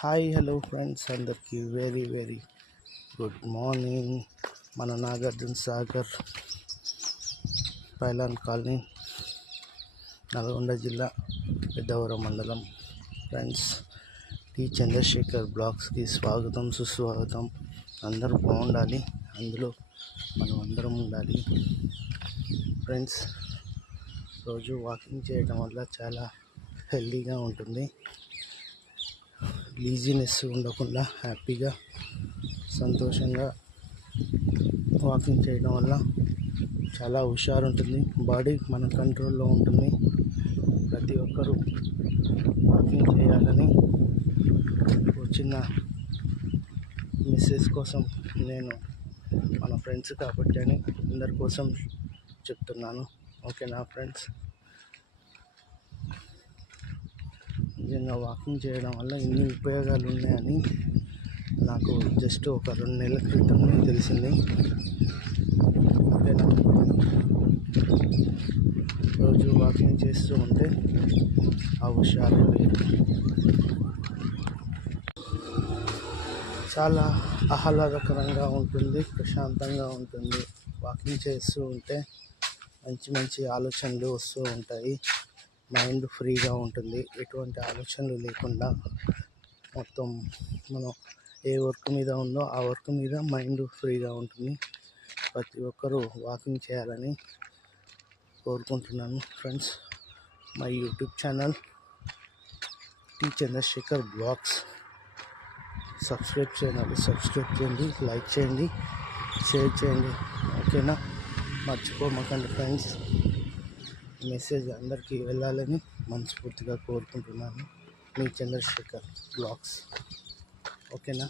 Hi hello friends, అందరికీ very very good morning. మన Nagarjuna Sagar pylon colony, Nalgonda జిల్లా, పెద్దవరం మండలం. ఫ్రెండ్స్, టి చంద్రశేఖర్ బ్లాగ్స్కి స్వాగతం సుస్వాగతం. అందరూ బాగుండాలి, అందులో మనం అందరం ఉండాలి. ఫ్రెండ్స్, రోజు వాకింగ్ చేయడం వల్ల చాలా హెల్తీగా ఉంటుంది. లీజీనెస్ ఉండకుండా హ్యాపీగా సంతోషంగా వాకింగ్ చేయడం వల్ల చాలా హుషారు ఉంటుంది. బాడీ మన కంట్రోల్లో ఉంటుంది. ప్రతి ఒక్కరూ వాకింగ్ చేయాలని చిన్న మెసేజ్ కోసం నేను మన ఫ్రెండ్స్ కాబట్టి అని అందరి కోసం చెప్తున్నాను. ఓకేనా ఫ్రెండ్స్? నిజంగా వాకింగ్ చేయడం వల్ల ఎన్ని ఉపయోగాలు ఉన్నాయని నాకు జస్ట్ ఒక 2 నెలల క్రితం తెలిసింది. ఓకేనా? రోజు వాకింగ్ చేస్తూ ఉంటే ఆ హుషారు వేరు. చాలా ఆహ్లాదకరంగా ఉంటుంది, ప్రశాంతంగా ఉంటుంది. వాకింగ్ చేస్తూ ఉంటే మంచి మంచి ఆలోచనలు వస్తూ ఉంటాయి. మైండ్ ఫ్రీగా ఉంటుంది. ఎటువంటి ఆలోచనలు లేకుండా మొత్తం మనం ఏ వర్క్ మీద ఉందో ఆ వర్క్ మీద మైండ్ ఫ్రీగా ఉంటుంది. ప్రతి ఒక్కరూ వాకింగ్ చేయాలని కోరుకుంటున్నాను. Friends, my YouTube channel T Chandrashekar blogs subscribe చేయండి, లైక్ చేయండి, షేర్ చేయండి. ఓకేనా? మర్చిపోమాకండి ఫ్రెండ్స్. మెసేజ్ అందరికీ వెళ్ళాలని మనస్ఫూర్తిగా కోరుకుంటున్నాను. మీ చంద్రశేఖర్ బ్లాగ్స్. ఓకేనా?